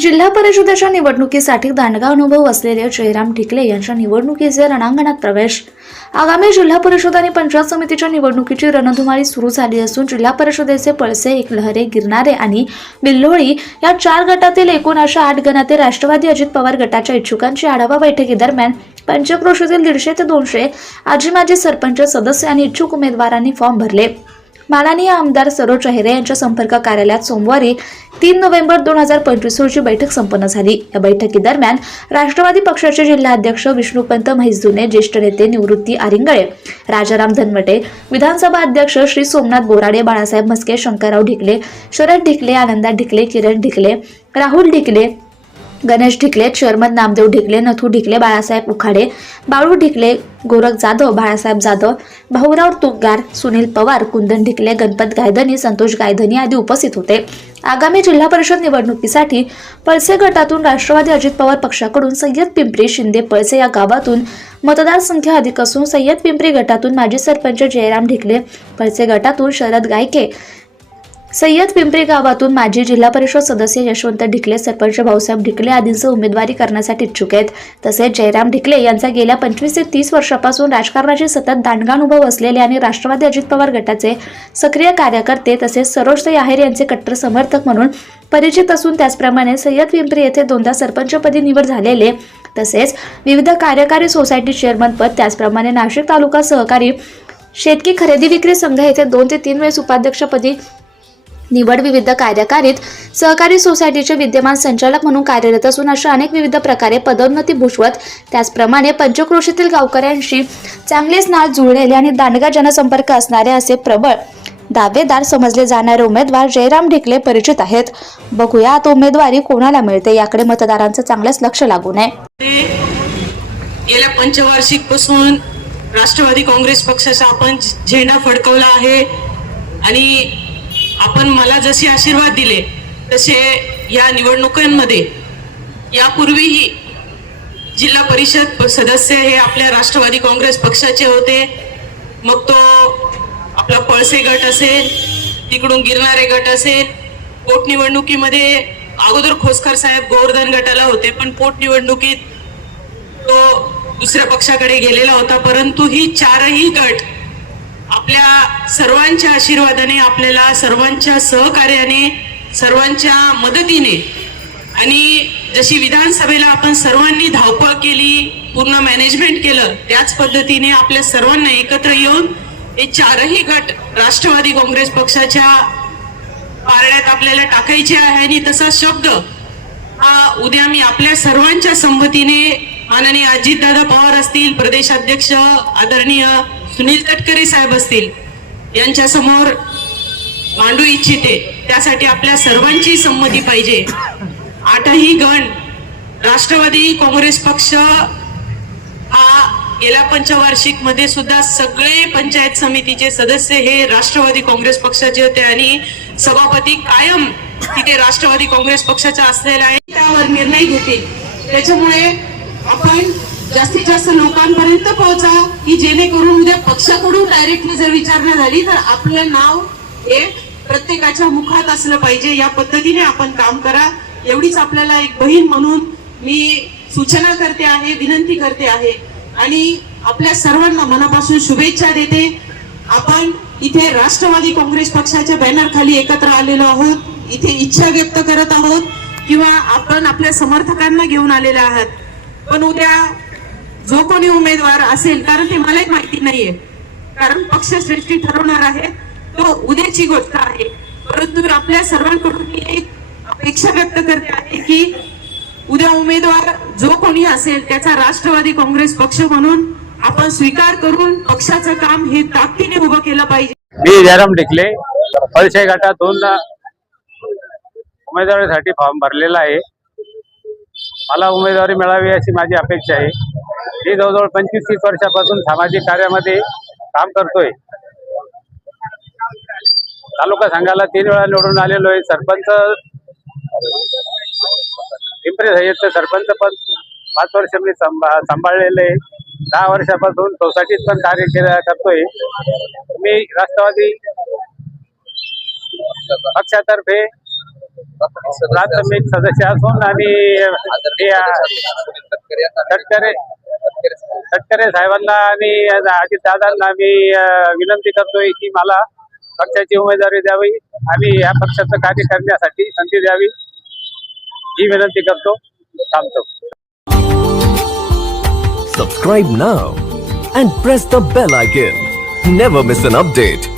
जिल्हा परिषदेच्या निवडणुकीसाठी दांडगा अनुभव असलेले जयराम ढिकले यांच्या निवडणुकीचे रणांगणात प्रवेश. आगामी जिल्हा परिषद आणि पंचायत समितीच्या निवडणुकीची रणधुमाळी सुरू झाली असून जिल्हा परिषदेचे पळसे, एकलहरे, गिरणारे आणि बिल्लोळी या 4 गटातील एकूण अशा 8 गणातील राष्ट्रवादी अजित पवार गटाच्या इच्छुकांची आढावा बैठकीदरम्यान पंचक्रोशीतील 150 ते 200 आजी माजी सरपंच, सदस्य आणि इच्छुक उमेदवारांनी फॉर्म भरले. माननीय आमदार सरोज अहिरे यांच्या संपर्क कार्यालयात सोमवारी 3 नोव्हेंबर 2025 रोजी बैठक संपन्न झाली. या बैठकीदरम्यान राष्ट्रवादी पक्षाचे जिल्हाध्यक्ष विष्णुपंत म्हैसजुने, ज्येष्ठ नेते निवृत्ती आरिंगळे, राजाराम धनवटे, विधानसभा अध्यक्ष श्री सोमनाथ बोराडे, बाळासाहेब म्हस्के, शंकरराव ढिकले, शरद ढिकले, आनंदा ढिकले, किरण ढिकले, राहुल ढिकले, गणेश ढिकले, चेअरमन नामदेव ढिकले, नथू ढिकले, बाळासाहेब उखाडे, बाळू ढिकले, गोरख जाधव, बाळासाहेब जाधव, भाऊराव तुपगार, सुनील पवार, कुंदन ढिकले, गणपत गायधनी, संतोष गायधनी आदी उपस्थित होते. आगामी जिल्हा परिषद निवडणुकीसाठी पळसे गटातून राष्ट्रवादी अजित पवार पक्षाकडून सय्यद पिंपरी शिंदे पळसे या गावातून मतदारसंख्या अधिक असून सय्यद पिंपरी गटातून माजी सरपंच जयराम ढिकले, पळसे गटातून शरद गायके, सय्यद पिंपरी गावातून माजी जिल्हा परिषद सदस्य यशवंत ढिकले, सरपंच भाऊसाहेब ढिकले आदींसह उमेदवारी करण्यासाठी इच्छुक आहेत. तसेच जयराम ढिकले यांचा गेल्या 25 ते 30 वर्षापासून राजकारणाची सतत दांडगा अनुभव असलेले आणि राष्ट्रवादी अजित पवार गटाचे सक्रिय कार्यकर्ते तसेच सरोज आहेर यांचे कट्टर समर्थक म्हणून परिचित असून त्याचप्रमाणे सय्यद पिंपरी येथे 2दा सरपंचपदी निवड झालेले तसेच विविध कार्यकारी सोसायटी चेअरमन पद, त्याचप्रमाणे नाशिक तालुका सहकारी शेतकी खरेदी विक्री संघ येथे 2 ते 3 वेळेस उपाध्यक्षपदी निवड, विविध कार्यकारीत सहकारी सोसायटीचे विद्यमान संचालक म्हणून कार्यरत असून अशा अनेक विविध प्रकारे पदोन्नती भूषवत त्याचप्रमाणे पंचक्रोशीतील गावकऱ्यांशी चांगलेच नाळ जुळलेले आणि दांडगा जनसंपर्क असणारे असे प्रबळ दावेदार समजले जाणारे उमेदवार जयराम ढिकले परिचित आहेत. बघूया आता उमेदवारी कोणाला मिळते याकडे मतदारांचं चांगलंच लक्ष लागून आहे. गेल्या पंचवार्षिक पासून राष्ट्रवादी काँग्रेस पक्षाचा आपण झेंडा फडकवला आहे आणि आपण मला जसे आशीर्वाद दिले तसे या निवडणुकांमध्ये यापूर्वीही जिल्हा परिषद सदस्य हे आपल्या राष्ट्रवादी काँग्रेस पक्षाचे होते. मग तो आपला पळसे गट असेल, तिकडून गिरणारे गट असेल, पोटनिवडणुकीमध्ये अगोदर खोसकर साहेब गोवर्धन गटाला होते पण पोटनिवडणुकीत तो दुसऱ्या पक्षाकडे गेलेला होता. परंतु ही 4ही गट आपल्या सर्वांच्या आशीर्वादाने, आपल्याला सर्वांच्या सहकार्याने, सर्वांच्या मदतीने आणि जशी विधानसभेला आपण सर्वांनी धावपळ केली, पूर्ण मॅनेजमेंट केलं, त्याच पद्धतीने आपल्या सर्वांना एकत्र येऊन हे 4ही गट राष्ट्रवादी काँग्रेस पक्षाच्या पारड्यात आपल्याला टाकायचे आहे. आणि तसा शब्द हा उद्या मी आपल्या सर्वांच्या संमतीने माननीय अजितदादा पवार असतील, प्रदेशाध्यक्ष आदरणीय सुनील तटकरे साहेब असतील यांच्या समोर मांडू इच्छिते. त्यासाठी आपल्या सर्वांची संमती पाहिजे. 8ही गण राष्ट्रवादी काँग्रेस पक्ष हा गेल्या पंचवार्षिक मध्ये सुद्धा सगळे पंचायत समितीचे सदस्य हे राष्ट्रवादी काँग्रेस पक्षाचे होते आणि सभापती कायम तिथे राष्ट्रवादी काँग्रेस पक्षाचा असलेला आहे. त्यावर निर्णय घेते. त्याच्यामुळे आपण जास्तीत जास्त लोकांपर्यंत पोहोचा की जेणेकरून उद्या पक्षाकडून डायरेक्टली जर विचारणा झाली तर आपलं नाव हे प्रत्येकाच्या मुखात असलं पाहिजे. या पद्धतीने आपण काम करा एवढीच आपल्याला एक बहीण म्हणून मी सूचना करते आहे, विनंती करते आहे आणि आपल्या सर्वांना मनापासून शुभेच्छा देते. आपण इथे राष्ट्रवादी काँग्रेस पक्षाच्या बॅनर खाली एकत्र आलेलो आहोत, इथे इच्छा व्यक्त करत आहोत किंवा आपण आपल्या समर्थकांना घेऊन आलेले आहात. पण उद्या जो कोणी उमेदवार असेल, कारण ते मलाही माहिती नाहीये, कारण पक्षश्रेष्ठी ठरवणार आहे, तो उद्याची गोष्ट आहे. परंतु आपल्या सर्वांकडून मी एक अपेक्षा व्यक्त करते आहे की उद्या उमेदवार जो कोणी असेल त्याचा राष्ट्रवादी काँग्रेस पक्ष म्हणून आपण स्वीकार करून पक्षाचं काम हे ताकदीने उभं केलं पाहिजे. मी जयराम ढिकले पळसे गटातून उमेदवारीसाठी फॉर्म भरलेला आहे. मला उमेदवारी मिळावी अशी माझी अपेक्षा आहे. मी जवळजवळ 25-30 वर्षापासून सामाजिक कार्यामध्ये काम करतोय. तालुका संघाला 3 वेळा निवडून आलेलो आहे. सरपंच पिंपरी सय्यदचं सरपंच पद 5 वर्ष मी सांभाळलेलं आहे. 10 वर्षापासून सोसायटीत पण कार्य करतोय. मी राष्ट्रवादी पक्षातर्फे प्राथमिक सदस्य असून आणि तटकरे साहेबांना आणि अजितदादांना मी विनंती करतोय की मला पक्षाची उमेदवारी द्यावी आणि या पक्षाचं कार्य करण्यासाठी संधी द्यावी ही विनंती करतो. थांबतो. Subscribe now and press the bell icon. Never miss an update.